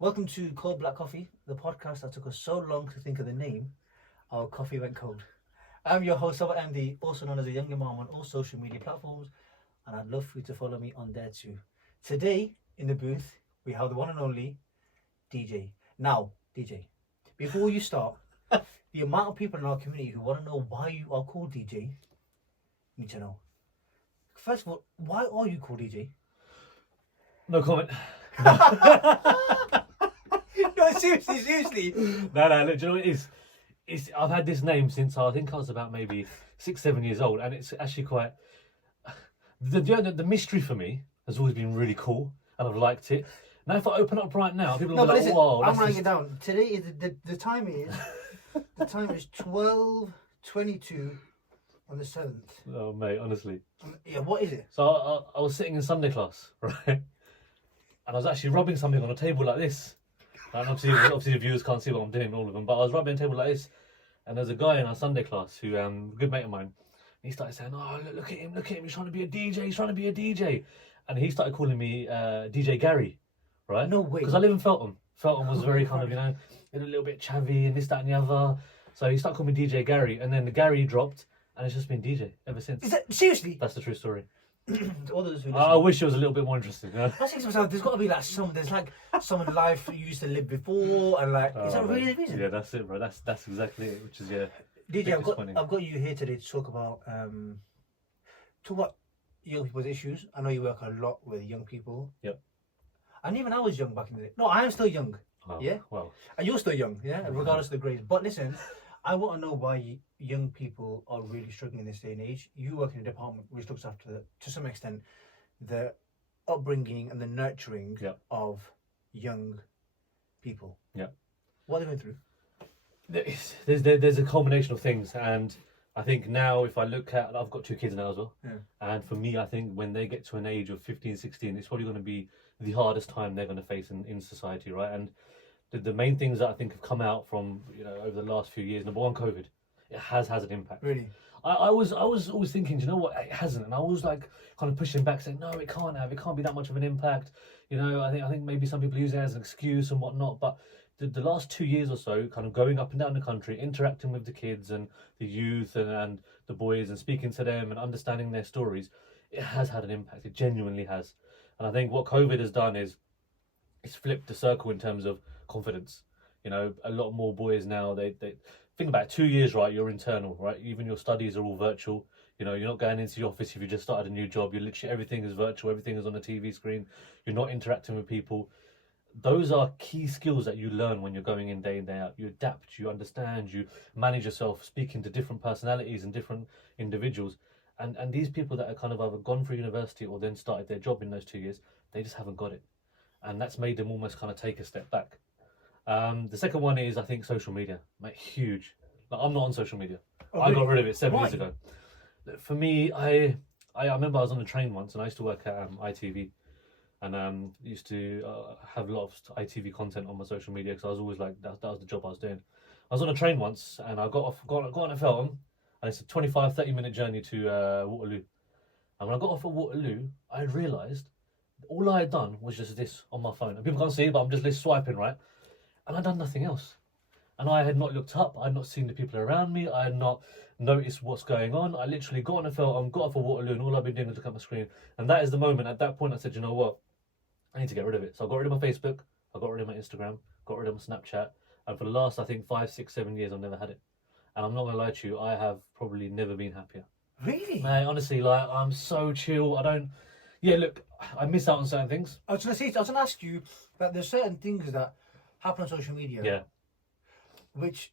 Welcome to Cold Black Coffee, the podcast that took us so long to think of the name, our coffee went cold. I'm your host, Robert MD, also known as a young Imam on all social media platforms, and I'd love for you to follow me on there too. Today, in the booth, we have the one and only DJ. Now, DJ, before you start, the amount of people in our community who want to know why you are called DJ, need to know. First of all, why are you called DJ? No comment. No, seriously. No, look, do you know what it is? I've had this name since I think I was about maybe 6-7 years old, and it's actually quite... The mystery for me has always been really cool, and I've liked it. Now if I open up right now, people will be like, whoa. I'm writing it down. Today is the time is... The time is 12:22 on the 7th. Oh, mate, honestly. Yeah, what is it? So I was sitting in Sunday class, right? And I was actually rubbing something on a table like this. And obviously the viewers can't see what I'm doing, all of them, but I was rubbing a table like this. And there's a guy in our Sunday class who, a good mate of mine, he started saying, oh, look at him, he's trying to be a DJ, And he started calling me DJ Gary, right? No way. Because I live in Feltham. Feltham was very kind of, a little bit chavvy and this, that and the other. So he started calling me DJ Gary, and then the Gary dropped, and it's just been DJ ever since. Is that seriously? That's the true story. All those who I wish it was a little bit more interesting. I think to myself, there's got to be like someone life you used to live before, and like, is that really the reason? Yeah, that's it, bro. That's exactly it. Which is DJ, I've got you here today to talk about young people's issues. I know you work a lot with young people. Yep. And even I was young back in the day. No, I am still young. Oh, yeah. Well. And you're still young, yeah, regardless of the grades. But listen, I want to know why young people are really struggling in this day and age. You work in a department which looks after, to some extent, the upbringing and the nurturing of young people. Yeah. What are they going through? There's a combination of things, and I think now if I look at, I've got 2 kids now as well, and for me I think when they get to an age of 15, 16, it's probably going to be the hardest time they're going to face in society, right? And the main things that I think have come out from over the last few years, number one, COVID, it has an impact. Really? I was always thinking, do you know what, it hasn't, and I was like kind of pushing back, saying no, it can't be that much of an impact. I think maybe some people use it as an excuse and whatnot, but the last 2 years or so, kind of going up and down the country, interacting with the kids and the youth and the boys and speaking to them and understanding their stories, it has had an impact. It genuinely has. And I think what COVID has done is it's flipped the circle in terms of confidence. A lot more boys now, they think about it, 2 years, right? You're internal, right? Even your studies are all virtual. You're not going into the office if you just started a new job. You're literally, everything is virtual. Everything is on a TV screen. You're not interacting with people. Those are key skills that you learn when you're going in day out. You adapt, you understand, you manage yourself, speaking to different personalities and different individuals. And these people that are kind of either gone through university or then started their job in those 2 years, they just haven't got it. And that's made them almost kind of take a step back. The second one is, I think, social media. Mate, huge. Like, I'm not on social media. Oh, I got rid of it 7 years Why? ago. For me, I remember I was on a train once, and I used to work at ITV. And used to have a lot of ITV content on my social media because I was always like, that was the job I was doing. I was on a train once, and I got on a Feltham, and it's a 25-30 minute journey to Waterloo. And when I got off at Waterloo, I realised all I had done was just this on my phone. And people can't see it, but I'm just swiping, right? And I'd done nothing else. And I had not looked up, I had not seen the people around me, I had not noticed what's going on. I literally got on a Feltham, got off at Waterloo, and all I've been doing is look at my screen. And that is the moment, at that point, I said, you know what? I need to get rid of it. So I got rid of my Facebook, I got rid of my Instagram, got rid of my Snapchat, and for the last, I think, 5, 6, 7 years, I've never had it. And I'm not going to lie to you, I have probably never been happier. Really? Mate, honestly, like, I'm so chill. Look, I miss out on certain things. I was going to ask you that there's certain things that happen on social media. Yeah. Which,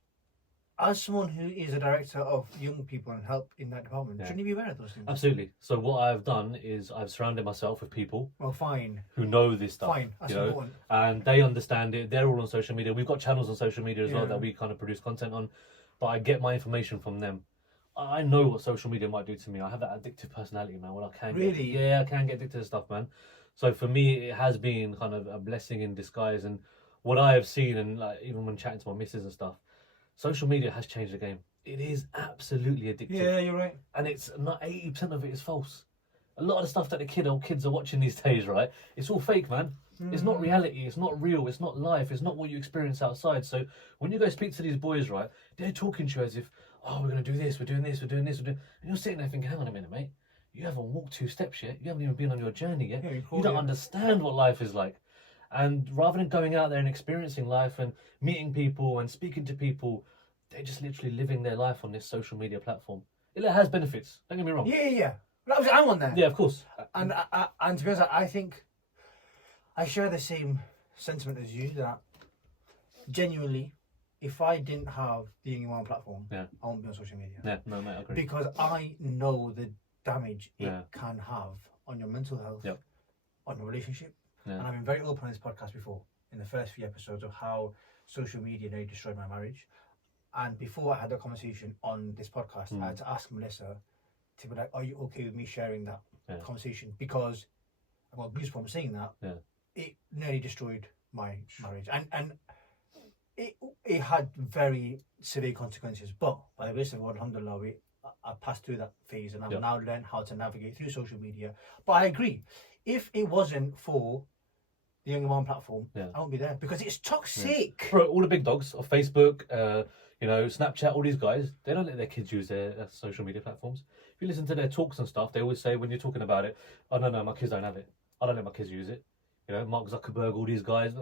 as someone who is a director of young people and help in that department, shouldn't you be aware of those things? Absolutely. So what I've done is I've surrounded myself with people who know this stuff. Fine, that's important. And they understand it. They're all on social media. We've got channels on social media as well that we kind of produce content on, but I get my information from them. I know what social media might do to me. I have that addictive personality, man. Well, I can I can get addicted to stuff, man. So for me, it has been kind of a blessing in disguise. And what I have seen, and like even when chatting to my missus and stuff, social media has changed the game. It is absolutely addictive. Yeah, you're right. And it's not 80% of it is false. A lot of the stuff that the kids are watching these days, right? It's all fake, man. It's not reality. It's not real. It's not life. It's not what you experience outside. So when you go speak to these boys, right, they're talking to you as if, oh, we're going to do this, we're doing this, we're doing this, and you're sitting there thinking, hang on a minute, mate. You haven't walked 2 steps yet. You haven't even been on your journey yet. Yeah, you don't understand what life is like. And rather than going out there and experiencing life and meeting people and speaking to people, they're just literally living their life on this social media platform. It has benefits. Don't get me wrong. Yeah. I'm on there. Yeah, of course. And to be honest, I think I share the same sentiment as you, that genuinely, if I didn't have the Imam platform, I wouldn't be on social media. Yeah, no, mate, I agree. Because I know the damage it Yeah. can have on your mental health, Yep. on your relationship. Yeah. And I've been very open on this podcast before, in the first few episodes, of how social media nearly destroyed my marriage. And before I had that conversation on this podcast, I had to ask Melissa to be like, are you okay with me sharing that conversation? Because I got goosebumps saying that. Yeah. It nearly destroyed my marriage. And it had very severe consequences. But by the grace of God, alhamdulillah, I passed through that phase, and I've now learned how to navigate through social media. But I agree, if it wasn't for the Young Imam platform, I won't be there, because it's toxic. Bro, all the big dogs of Facebook, Snapchat, all these guys, they don't let their kids use their social media platforms. If you listen to their talks and stuff, they always say, when you're talking about it, oh no, my kids don't have it. I don't let my kids use it. Mark Zuckerberg, all these guys.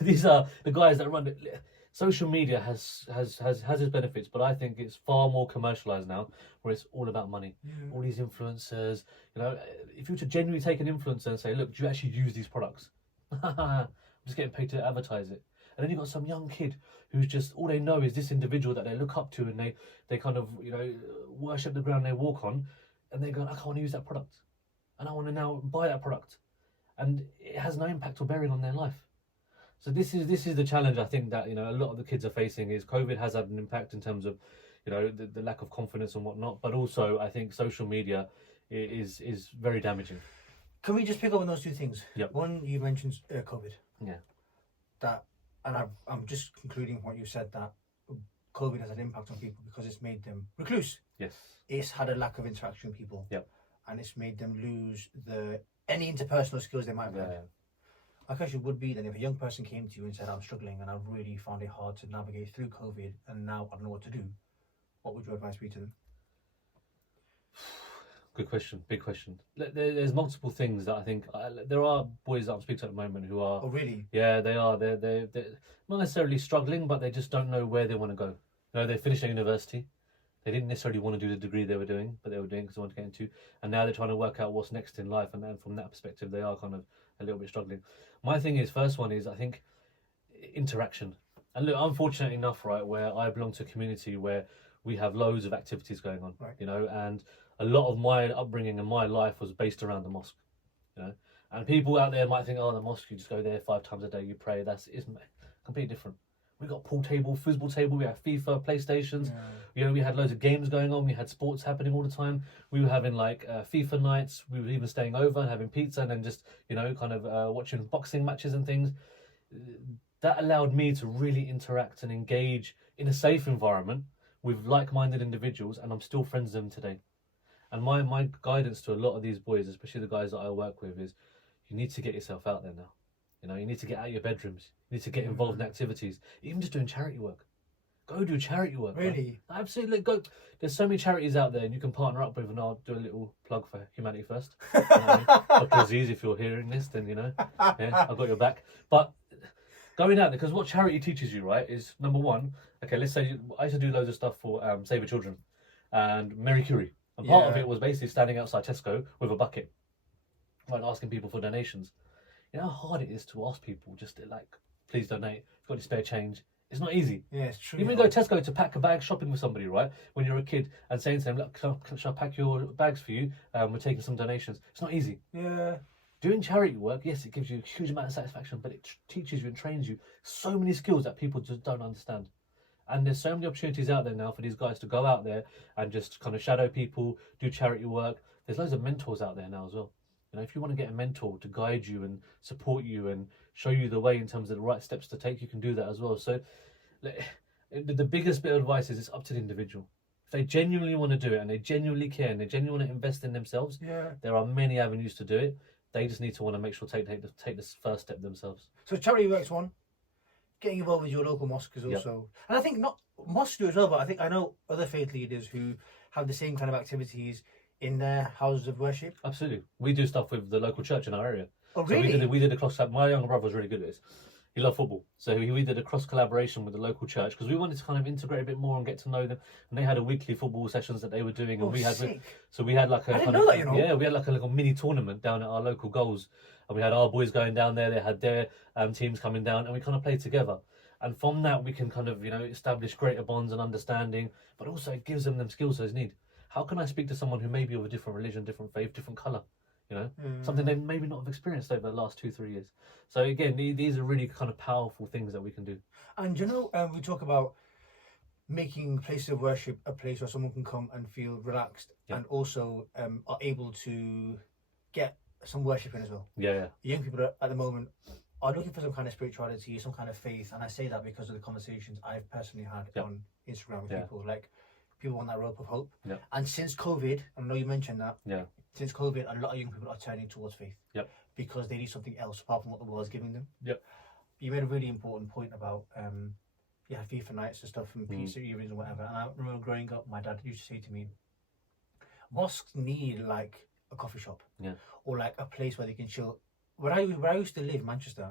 These are the guys that run it. Social media has its benefits, but I think it's far more commercialized now, where it's all about money. All these influencers, if you were to genuinely take an influencer and say, look, do you actually use these products? I'm just getting paid to advertise it. And then you've got some young kid who's just, all they know is this individual that they look up to, and they kind of, worship the ground they walk on, and they're going, I can't use that product, and I want to now buy that product. And it has no impact or bearing on their life. So this is the challenge, I think, that a lot of the kids are facing. Is COVID has had an impact in terms of the lack of confidence and whatnot, but also I think social media is very damaging. Can we just pick up on those two things? Yep. One, you mentioned COVID. Yeah. And I'm just concluding what you said, that COVID has an impact on people because it's made them recluse. Yes. It's had a lack of interaction with people. Yep. And it's made them lose any interpersonal skills they might have had. I guess it would be then if a young person came to you and said, I'm struggling and I've really found it hard to navigate through COVID and now I don't know what to do, what would your advice be to them? Good question, big question. There's multiple things that I think, there are boys that I'm speaking to at the moment who are... Oh, really? Yeah, they are. They're not necessarily struggling, but they just don't know where they want to go. They finished their university. They didn't necessarily want to do the degree they were doing, but they were doing because they wanted to get into. And now they're trying to work out what's next in life. And then from that perspective, they are kind of a little bit struggling. My thing is, first one is, I think, interaction. And look, I'm fortunate enough, right, where I belong to a community where we have loads of activities going on, right. And a lot of my upbringing and my life was based around the mosque, And people out there might think, oh, the mosque, you just go there 5 times a day, you pray. That's completely different. We got pool table, foosball table, we had FIFA, PlayStations. We had loads of games going on. We had sports happening all the time. We were having FIFA nights. We were even staying over and having pizza and then just, watching boxing matches and things. That allowed me to really interact and engage in a safe environment with like-minded individuals, and I'm still friends with them today. And my guidance to a lot of these boys, especially the guys that I work with, is you need to get yourself out there now. You need to get out of your bedrooms. You need to get involved in activities, even just doing charity work. Go do charity work. Really? Right? Absolutely. Go. There's so many charities out there, and you can partner up with. And I'll do a little plug for Humanity First. Dr. Aziz, if you're hearing this, then I've got your back. But going out there, because what charity teaches you, right, is number one. Okay, let's say I used to do loads of stuff for Save the Children and Mary Curie, and part of it was basically standing outside Tesco with a bucket, and asking people for donations. You know how hard it is to ask people just to, please donate. If you've got any spare change. It's not easy. Yeah, it's true. Even go to Tesco to pack a bag shopping with somebody, right? When you're a kid and saying to them, look, shall I pack your bags for you? We're taking some donations. It's not easy. Yeah. Doing charity work, yes, it gives you a huge amount of satisfaction, but it teaches you and trains you so many skills that people just don't understand. And there's so many opportunities out there now for these guys to go out there and just kind of shadow people, do charity work. There's loads of mentors out there now as well. If you want to get a mentor to guide you and support you and show you the way in terms of the right steps to take, you can do that as well. So the biggest bit of advice is it's up to the individual. if they genuinely want to do it and they genuinely care and they genuinely want to invest in themselves, Yeah. there are many avenues to do it. They just need to want to make sure take this first step themselves. So charity works one. Getting involved with your local mosque is also, and I think not mosques do as well, but I know other faith leaders who have the same kind of activities in their houses of worship. Absolutely, we do stuff with the local church in our area. Oh, So really? we did a cross. My younger brother was really good at this. He loved football, so we did a cross collaboration with the local church because we wanted to kind of integrate a bit more and get to know them. And they had a weekly football sessions that they were doing, and we had sick. so we had like a I didn't kind know of, that, you know. yeah, we had like a little mini tournament down at our local goals, and we had our boys going down there. They had their teams coming down, and we kind of played together. And from that, we can kind of establish greater bonds and understanding, but also it gives them skills they need. How can I speak to someone who may be of a different religion, different faith, different colour? Something they maybe not have experienced over the last 2-3 years. So again, these are really kind of powerful things that we can do. And we talk about making places of worship a place where someone can come and feel relaxed, and also are able to get some worship in as well. Yeah. Young people at the moment are looking for some kind of spirituality, some kind of faith, and I say that because of the conversations I've personally had on Instagram with people. Like, people want that rope of hope. And since COVID, I know you mentioned that. Since COVID, a lot of young people are turning towards faith. Because they need something else apart from what the world's giving them. You made a really important point about FIFA nights and stuff and pizza evenings and whatever. And I remember growing up, my dad used to say to me, mosques need like a coffee shop, or like a place where they can chill. Where I used to live, Manchester,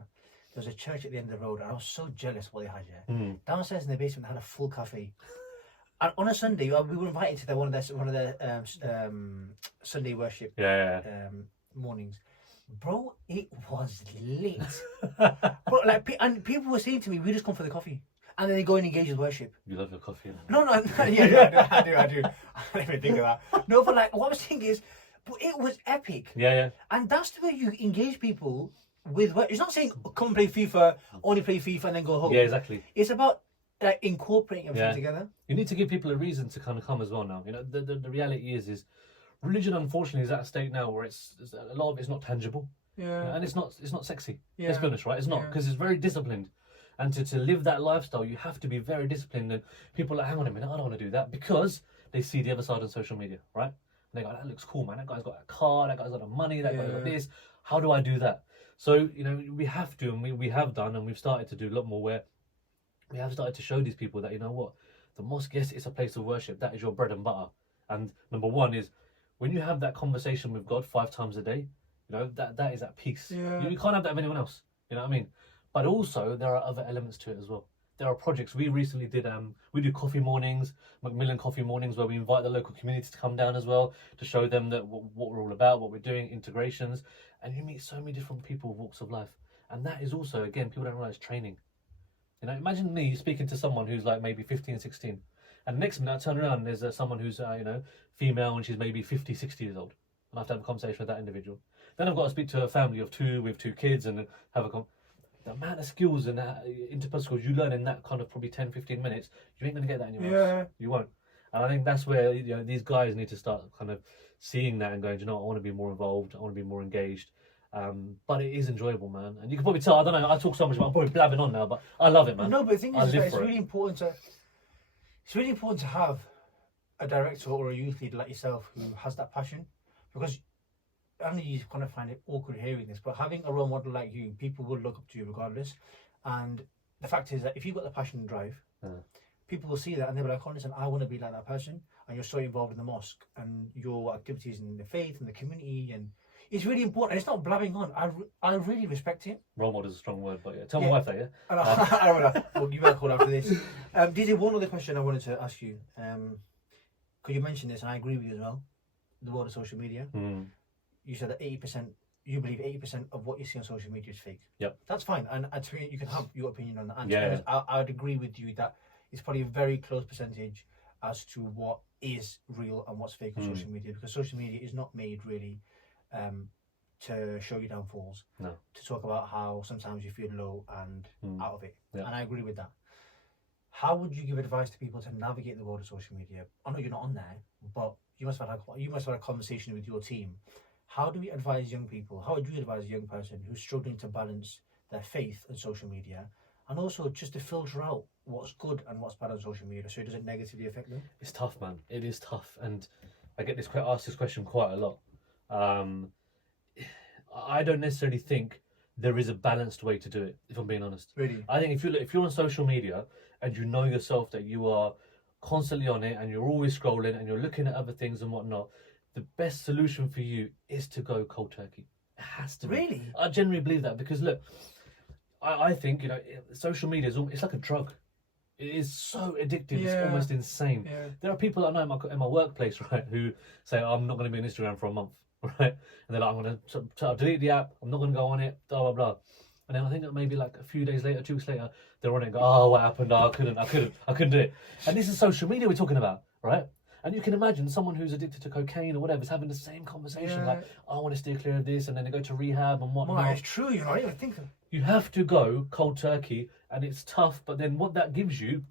there was a church at the end of the road, and I was so jealous of what they had here. Downstairs in the basement, they had a full cafe. And on a Sunday, we were invited to one of their Sunday worship mornings. Bro, it was lit. Bro, and people were saying to me, "We just come for the coffee," and then they go and engage with worship. You love your coffee. No, yeah, I do. I didn't even think of that. No, but like, what I was thinking is, but it was epic. Yeah. And that's the way you engage people with work. It's not saying come play FIFA, only play FIFA, and then go home. Yeah, exactly. It's about incorporating everything together. You need to give people a reason to kind of come as well now. The reality is religion, unfortunately, is at a state now where it's a lot of it's not tangible. And it's not sexy. Let's be honest, right? It's not, because it's very disciplined. And to live that lifestyle, you have to be very disciplined. And people are like, hang on a minute, I don't want to do that, because they see the other side on social media, right? And they go, that looks cool, man. That guy's got a car, that guy's got the money, that guy's got this. How do I do that? So, we have to, and we have done, and we've started to do a lot more where we have started to show these people that, the mosque, yes, it's a place of worship. That is your bread and butter. And number one is, when you have that conversation with God 5 times a day, that is at peace. You can't have that with anyone else. You know what I mean? But also, there are other elements to it as well. There are projects. We recently did, we do coffee mornings, Macmillan coffee mornings, where we invite the local community to come down as well, to show them that what we're all about, what we're doing, integrations. And you meet so many different people, walks of life. And that is also, again, people don't realize, training. Imagine me speaking to someone who's like maybe 15, 16. And next minute I turn around and there's someone who's, female, and she's maybe 50, 60 years old. And I have to have a conversation with that individual. Then I've got to speak to a family of 2 with 2 kids and have the amount of skills and interpersonal skills you learn in that kind of probably 10, 15 minutes, you ain't going to get that anywhere else. You won't. And I think that's where these guys need to start kind of seeing that and going, I want to be more involved, I want to be more engaged. But it is enjoyable, man. And you can probably tell, I don't know, I talk so much, but I'm probably blabbing on now, but I love it, man. No, but the thing is, it's really important to have a director or a youth leader like yourself who has that passion, because I know you kind of find it awkward hearing this, but having a role model like you, people will look up to you regardless. And the fact is that if you've got the passion and drive, people will see that and they'll be like, oh, listen, I want to be like that person. And you're so involved in the mosque and your activities in the faith and the community, and it's really important. And it's not blabbing on. I really respect it. Role model is a strong word, but tell my wife that, yeah? I will. We'll give her a call after this. DJ, one other question I wanted to ask you. Because you mentioned this, and I agree with you as well. The world of social media. You said that 80%, you believe 80% of what you see on social media is fake. Yep. That's fine. And you can have your opinion on that. And I would agree with you that it's probably a very close percentage as to what is real and what's fake on social media, because social media is not made really to show you downfalls. No. To talk about how sometimes you feel low and out of it. Yeah. And I agree with that. How would you give advice to people to navigate the world of social media? I know you're not on there, but you must have had a conversation with your team. How do we advise young people? How would you advise a young person who's struggling to balance their faith and social media, and also just to filter out what's good and what's bad on social media, so it doesn't negatively affect them? It's tough, man. It is tough, and I get asked this question quite a lot. I don't necessarily think there is a balanced way to do it, if I'm being honest. Really? I think if you're on social media and you know yourself that you are constantly on it and you're always scrolling and you're looking at other things and whatnot, the best solution for you is to go cold turkey. It has to be. Really? I genuinely believe that, because look, I think, social media it's like a drug. It is so addictive. Yeah. It's almost insane. Yeah. There are people I know in my workplace, right, who say, I'm not going to be on Instagram for a month, right? And they're like, I'm going to delete the app. I'm not going to go on it, blah, blah, blah. And then I think that maybe like a few days later, 2 weeks later, they're on it and go, oh, what happened? Oh, I couldn't do it. And this is social media we're talking about, right? And you can imagine someone who's addicted to cocaine or whatever is having the same conversation, like, oh, I want to steer clear of this, and then they go to rehab and whatnot. Well, it's true, I didn't even think of it. You have to go cold turkey, and it's tough, but then what that gives you,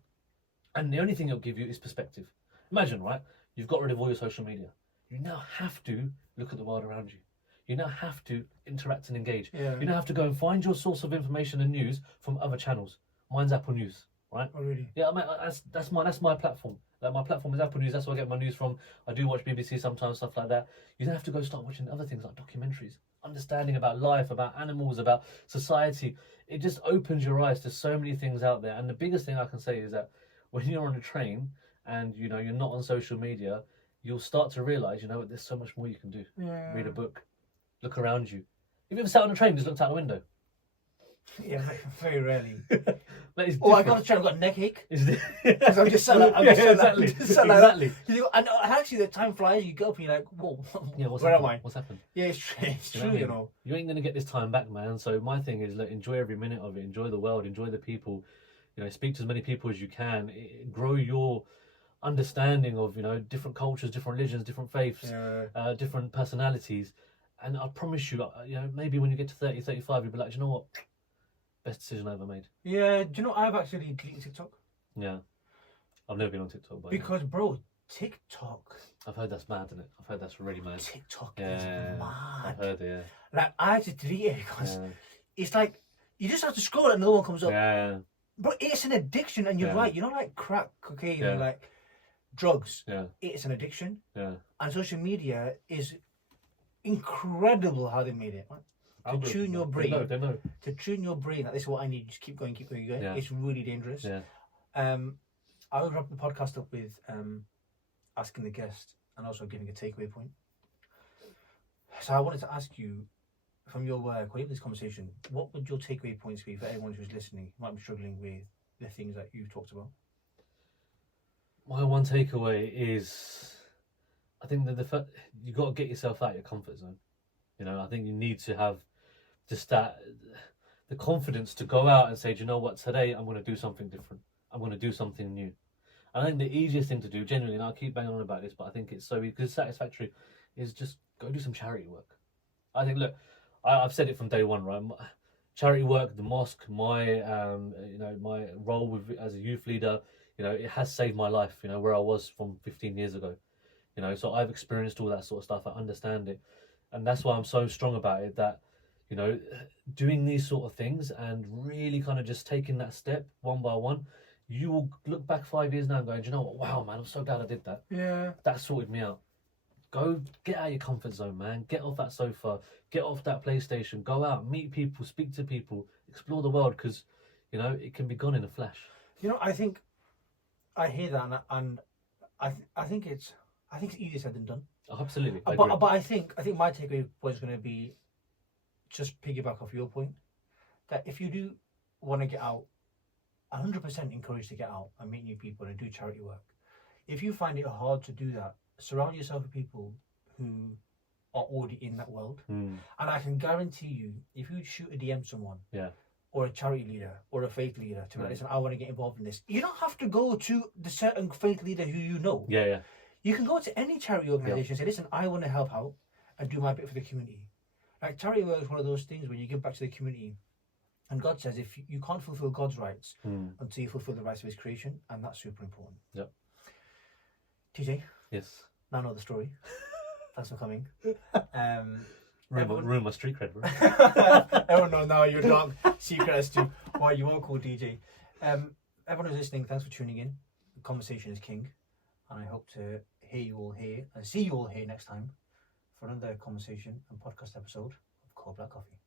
and the only thing it'll give you, is perspective. Imagine, right? You've got rid of all your social media. You now have to look at the world around you. You now have to interact and engage. Yeah. You now have to go and find your source of information and news from other channels. Mine's Apple News, right? Oh, really? Yeah, I mean, that's my platform. Like, my platform is Apple News. That's where I get my news from. I do watch BBC sometimes, stuff like that. You then have to go start watching other things like documentaries, understanding about life, about animals, about society. It just opens your eyes to so many things out there. And the biggest thing I can say is that when you're on a train and you're not on social media, you'll start to realise, there's so much more you can do. Yeah. Read a book, look around you. Have you ever sat on a train and just looked out the window? Yeah, very rarely. Like, it's Oh, I different. got a train, I got a neck ache. Is Because I'm just sat like, exactly. Exactly. And actually, the time flies. You go up and you're like, whoa, Yeah, what's where happened? am I? What's happened? Yeah, it's true. It's You true, know what I you mean? know. You ain't gonna get this time back, man. So my thing is, look, enjoy every minute of it. Enjoy the world. Enjoy the people. Speak to as many people as you can. Grow your understanding of different cultures, different religions, different faiths, Yeah. different personalities. And I promise you, maybe when you get to 30, 35, you'll be like, do you know what? Best decision I ever made. Yeah, do you know, I've actually deleted TikTok. Yeah. I've never been on TikTok, but Because, bro, TikTok. I've heard that's mad, isn't it? I've heard that's really mad. TikTok Yeah, is I've mad. heard it, yeah. Like, I had to delete it because Yeah. it's like, you just have to scroll and another one comes up. Yeah. But it's an addiction, and you're Yeah. right. Like crack, cocaine, Yeah. and like drugs. Yeah. It's an addiction. Yeah. And social media is incredible how they made it. Right? To tune your brain. They know. To tune your brain that this is what I need. Just keep going, keep going, keep going. Yeah. It's really dangerous. Yeah. I would wrap the podcast up with asking the guest and also giving a takeaway point. So I wanted to ask you, from your work, or even this conversation, what would your takeaway points be for everyone who's listening, who might be struggling with the things that you talked about? My one takeaway is, I think that you got to get yourself out of your comfort zone. I think you need to have just the confidence to go out and say, do you know what, today I'm going to do something different. I'm going to do something new. I think the easiest thing to do, genuinely, and I'll keep banging on about this, but I think it's so because it's satisfactory, is just go do some charity work. I think, look, I've said it from day one, right? Charity work, the mosque, my my role as a youth leader, it has saved my life. Where I was from 15 years ago. So I've experienced all that sort of stuff. I understand it, and that's why I'm so strong about it. That doing these sort of things and really kind of just taking that step one by one, you will look back 5 years now and going, do you know what? Wow, man, I'm so glad I did that. Yeah. That sorted me out. Go get out of your comfort zone, man. Get off that sofa. Get off that PlayStation. Go out, meet people, speak to people, explore the world, because it can be gone in a flash. I think I hear that, and I think it's easier said than done. Oh, absolutely. But I think my takeaway point is going to be just piggyback off your point that if you do want to get out, 100% encouraged to get out and meet new people and do charity work. If you find it hard to do that, surround yourself with people who are already in that world. And I can guarantee you, if you shoot a DM to someone, or a charity leader or a faith leader to be like, listen, I want to get involved in this, you don't have to go to the certain faith leader who you know. Yeah. You can go to any charity organisation and say, listen, I want to help out and do my bit for the community. Like, charity work is one of those things where you give back to the community. And God says, if you can't fulfill God's rights until you fulfill the rights of His creation, and that's super important. Yep. TJ? Yes. Now I know the story. Thanks for coming. Ruin my street cred, bro. Everyone knows now your dog secret as to why you are called DJ. everyone who's listening, thanks for tuning in. The conversation is king, and I hope to hear you all here and see you all here next time for another conversation and podcast episode of Cold Black Coffee.